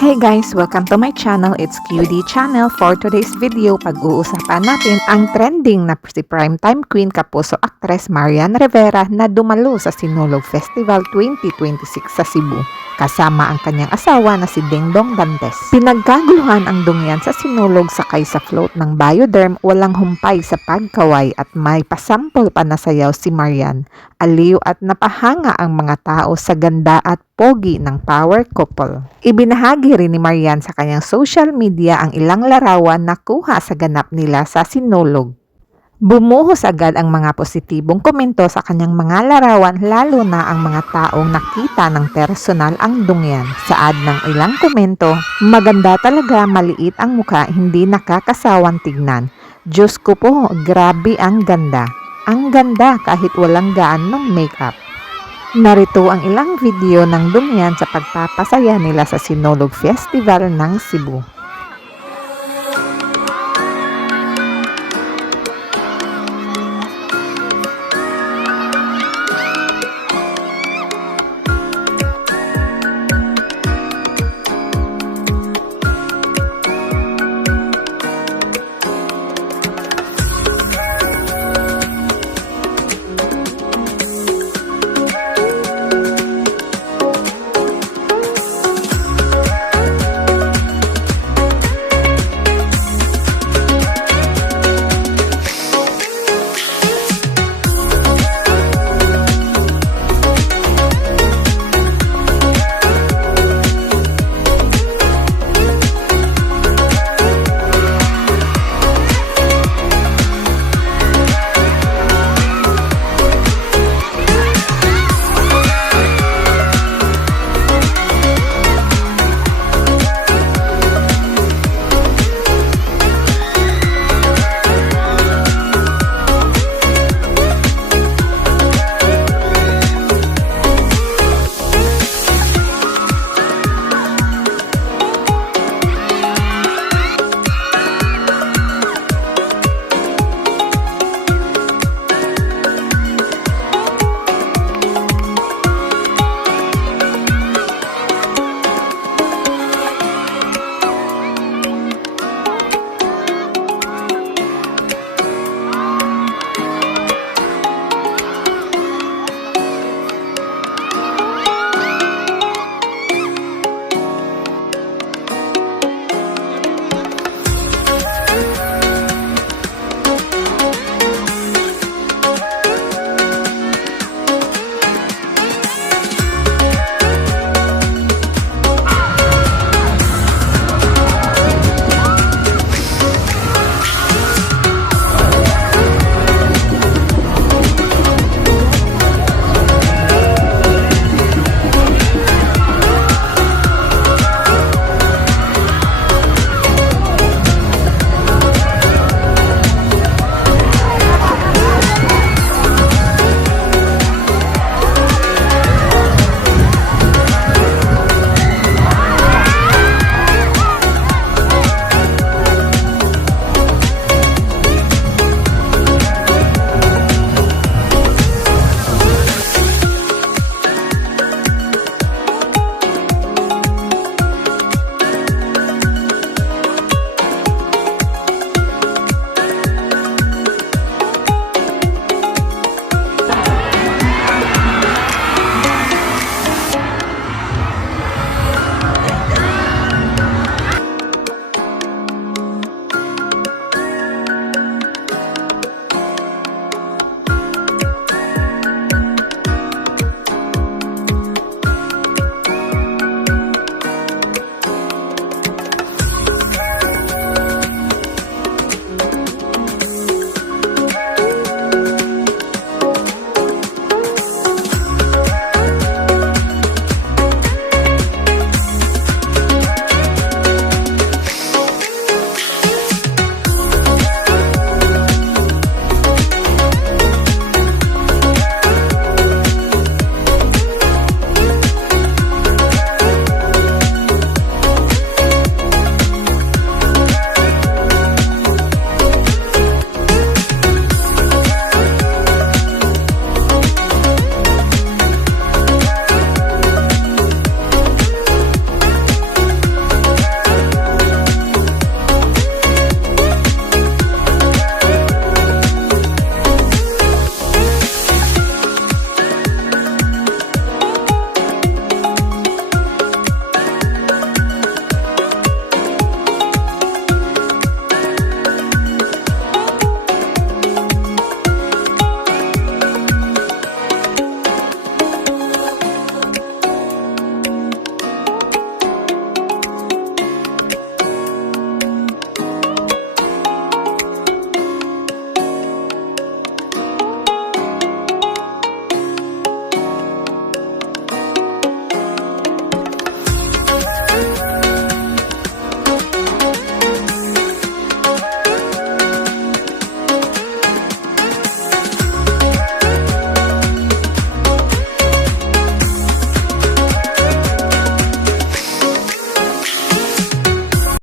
Hey guys! Welcome to my channel. It's QD Channel. For today's video, pag-uusapan natin ang trending na si primetime queen kapuso actress Marian Rivera na dumalo sa Sinulog Festival 2026 sa Cebu kasama ang kanyang asawa na si Dingdong Dantes. Pinagkaguluhan ang dungyan sa Sinulog sakay sa float ng Bioderm, walang humpay sa pagkaway at may pasampol pa na sayaw si Marian. Aliw at napahanga ang mga tao sa ganda at pogi ng power couple. Ibinahagi rin ni Marian sa kanyang social media ang ilang larawan na kuha sa ganap nila sa Sinulog. Bumuhos agad ang mga positibong komento sa kanyang mga larawan, lalo na ang mga taong nakita ng personal ang dungyan. Saad ng ilang komento, maganda talaga, maliit ang mukha, hindi nakakasawang tignan. Diyos ko po, grabe ang ganda. Ang ganda kahit walang gaanong makeup. Narito ang ilang video ng dungyan sa pagpapasaya nila sa Sinulog Festival ng Cebu.